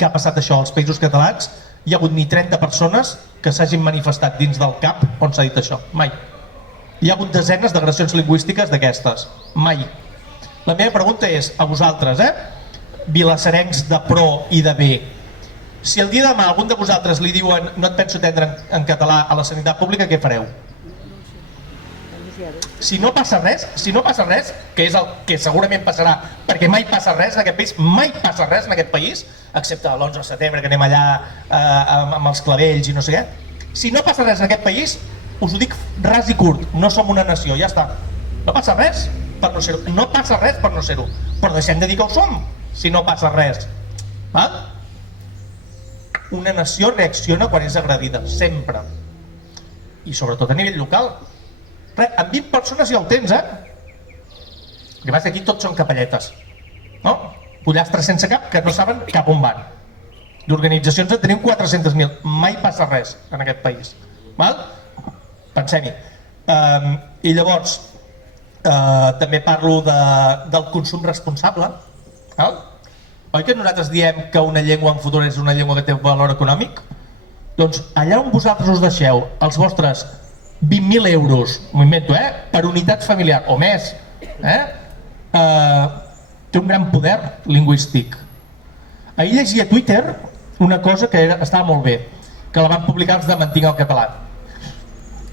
que ha passat això als Països Catalans hi ha hagut ni 30 persones que s'hagin manifestat dins del CAP on s'ha dit això, mai. Hi ha hagut desenes d'agressions lingüístiques d'aquestes, mai. La meva pregunta és a vosaltres, vilassarencs de pro i de bé, si el dia de demà algun de vosaltres li diuen no et penso atendre en català a la sanitat pública, què fareu? Si no passa res, que és el que segurament passarà, perquè mai passa res en aquest país, mai passa res en aquest país, excepte l'11 de setembre que anem allà amb els clavells i no sé què, si no passa res en aquest país, us ho dic ras i curt, no som una nació, ja està. No passa res per no ser-ho, no passa res per no ser-ho, però deixem de dir que ho som, si no passa res. Una nació reacciona quan és agredida, sempre. I sobretot a nivell local. Amb 20 persones ja ho tens, Perquè vas aquí tots són capelletes, no? Pollastres sense cap que no saben cap on van. D'organitzacions en tenim 400.000, mai passa res en aquest país. Pensem-hi. I llavors, també parlo del consum responsable. Oi que nosaltres diem que una llengua en futur és una llengua que té valor econòmic? Doncs allà on vosaltres us deixeu els vostres 20.000 euros, m'ho invento, per unitat familiar o més, té un gran poder lingüístic. Ahir llegia a Twitter una cosa que estava molt bé, que la van publicar els de Mantinc el Català.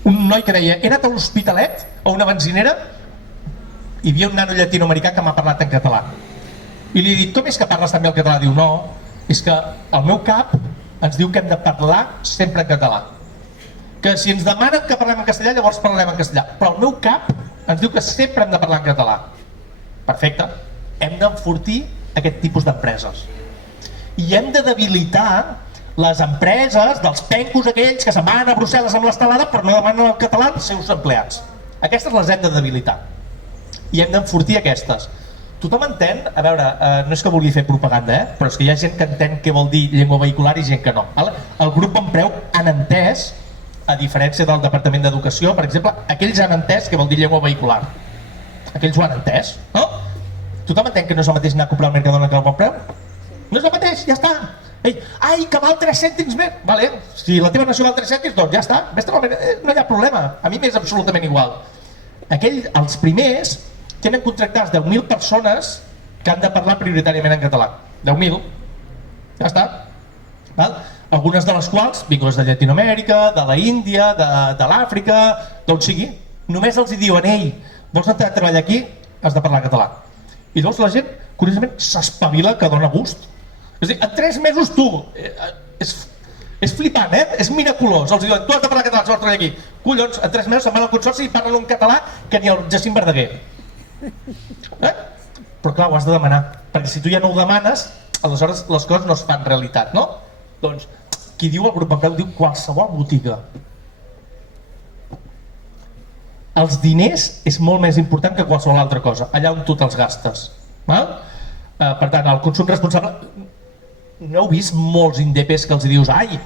Un noi que deia, he anat a l'Hospitalet, a una benzinera, i hi havia un nano llatinoamericà que m'ha parlat en català. I li he dit, com és que parles també el català? Diu, no, és que el meu cap ens diu que hem de parlar sempre en català. Que si ens demanen que parlem en castellà, llavors parlarem en castellà. Però el meu cap ens diu que sempre hem de parlar en català. Perfecte. Hem d'enfortir aquest tipus d'empreses. I hem de debilitar les empreses dels pencos aquells que se'n van a Brussel·les amb l'estelada però no demanen el català als seus empleats. Aquestes les hem de debilitar. I hem d'enfortir aquestes. Tothom entén, a veure, no és que vulgui fer propaganda, però és que hi ha gent que entén què vol dir llengua vehicular i gent que no. El grup Bonpreu han entès, a diferència del Departament d'Educació, per exemple, aquells han entès què vol dir llengua vehicular. Aquells ho han entès, no? Tothom entén que no és el mateix anar a comprar al Mercadona que al Bonpreu? No és el mateix, ja està. Ai, que val 3 cèntims més. Vale, si la teva nació val 3 cèntims, doncs ja està. No hi ha problema, a mi m'és absolutament igual. Els primers tenen contractats 10.000 persones que han de parlar prioritàriament en català. 10.000. Ja està. Algunes de les quals, vingudes de Llatinoamèrica, de la Índia, de l'Àfrica, d'on sigui, només els hi diuen, ei, vols entrar a treballar aquí? Has de parlar català. I llavors la gent, curiosament, s'espavila que dona gust. És a dir, en 3 mesos tu, és flipant, és miraculós, els diuen, tu has de parlar català, si vols treballar aquí. Collons, en 3 mesos se'n van al consorci i parlen un català que ni el Jacint Verdaguer. Però clar, ho has de demanar, perquè si tu ja no ho demanes, aleshores les coses no es fan realitat, no? Doncs qui diu el grup Bonpreu diu qualsevol botiga. Els diners és molt més important que qualsevol altra cosa, allà on tu te'ls gastes. Per tant, el consum responsable... No heu vist molts indepes que els dius ai,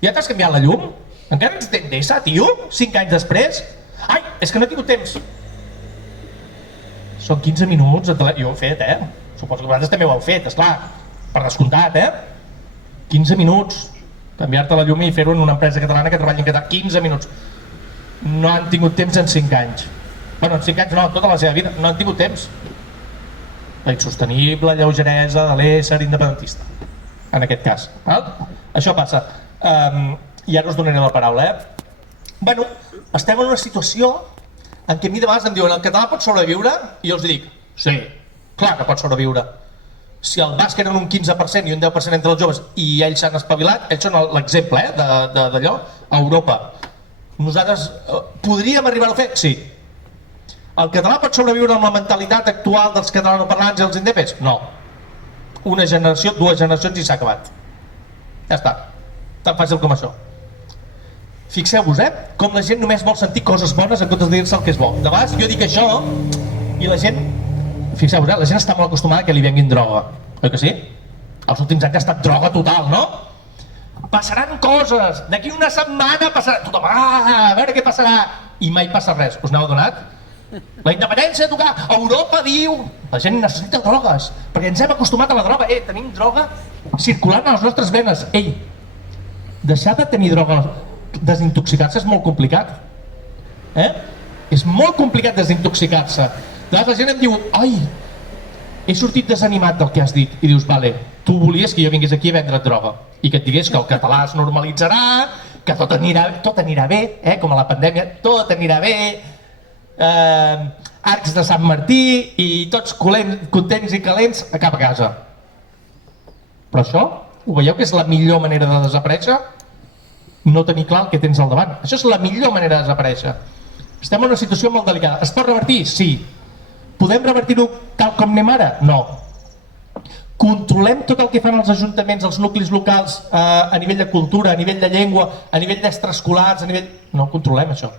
ja t'has canviat la llum? Encara ets d'Endesa, tio? 5 anys després? Ai, és que no he tingut temps. Són 15 minuts, jo ho he fet, Suposo que vosaltres també ho heu fet, esclar, per descomptat, 15 minuts, canviar-te la llum i fer-ho en una empresa catalana que treballi en català, 15 minuts. No han tingut temps en 5 anys. Bueno, en 5 anys no, tota la seva vida, no han tingut temps. La insostenible lleugeresa de l'ésser independentista, en aquest cas. Això passa. I ara us donaré la paraula. Bueno, estem en una situació en què a mi de vegades em diuen el català pot sobreviure? I jo els dic, sí, clar que pot sobreviure. Si el basc eren un 15% i un 10% entre els joves i ells s'han espavilat, ells són l'exemple d'allò, a Europa. Nosaltres podríem arribar a fer? Sí. El català pot sobreviure amb la mentalitat actual dels catalanoparlants i els indepes? No. Una generació, 2 generacions i s'ha acabat. Ja està. Tan fàcil com això. Fixeu-vos, com la gent només vol sentir coses bones en comptes de dir-se el que és bo. De vegades jo dic això i la gent, fixeu-vos, la gent està molt acostumada que li venguin droga, oi que sí? Els últims anys ha estat droga total, no? Passaran coses, d'aquí una setmana passarà, tothom, a veure què passarà, i mai passa res. Us n'heu adonat? La independència de tocar. Europa diu... La gent necessita drogues, perquè ens hem acostumat a la droga. Tenim droga circulant a les nostres venes. Deixar de tenir droga, desintoxicar-se és molt complicat. És molt complicat desintoxicar-se. La gent em diu, ai, he sortit desanimat del que has dit. I dius, vale, tu volies que jo vingués aquí a vendre droga i que et digués que el català es normalitzarà, que tot anirà bé, com a la pandèmia, tot anirà bé, arcs de Sant Martí i tots contents i calents a cap a casa. Però això, ho veieu que és la millor manera de desaparèixer? No tenir clar el que tens al davant. Això és la millor manera de desaparèixer. Estem en una situació molt delicada. Es pot revertir? Sí. Podem revertir-ho tal com anem ara? No. Controlem tot el que fan els ajuntaments, els nuclis locals, a nivell de cultura, a nivell de llengua, a nivell d'extraescolars, a nivell... No controlem això.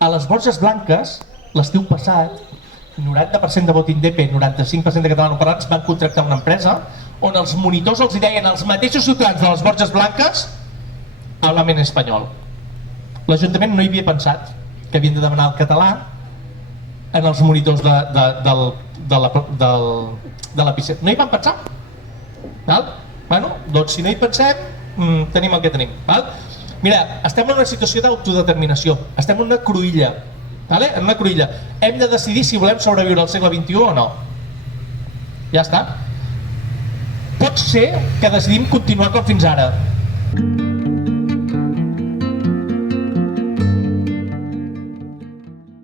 A les Borges Blanques, l'estiu passat, 90% de vot indep, 95% de catalanoparlants van contractar una empresa on els monitors els deien als mateixos ciutadans de les Borges Blanques háblame en espanyol. L'Ajuntament no hi havia pensat que havien de demanar el català en els monitors de l'epicent. No hi van pensar. Bueno, doncs si no hi pensem, tenim el que tenim. Mira, estem en una situació d'autodeterminació, estem en una cruïlla. En una cruïlla. Hem de decidir si volem sobreviure al segle XXI o no. Ja està. Pot ser que decidim continuar com fins ara.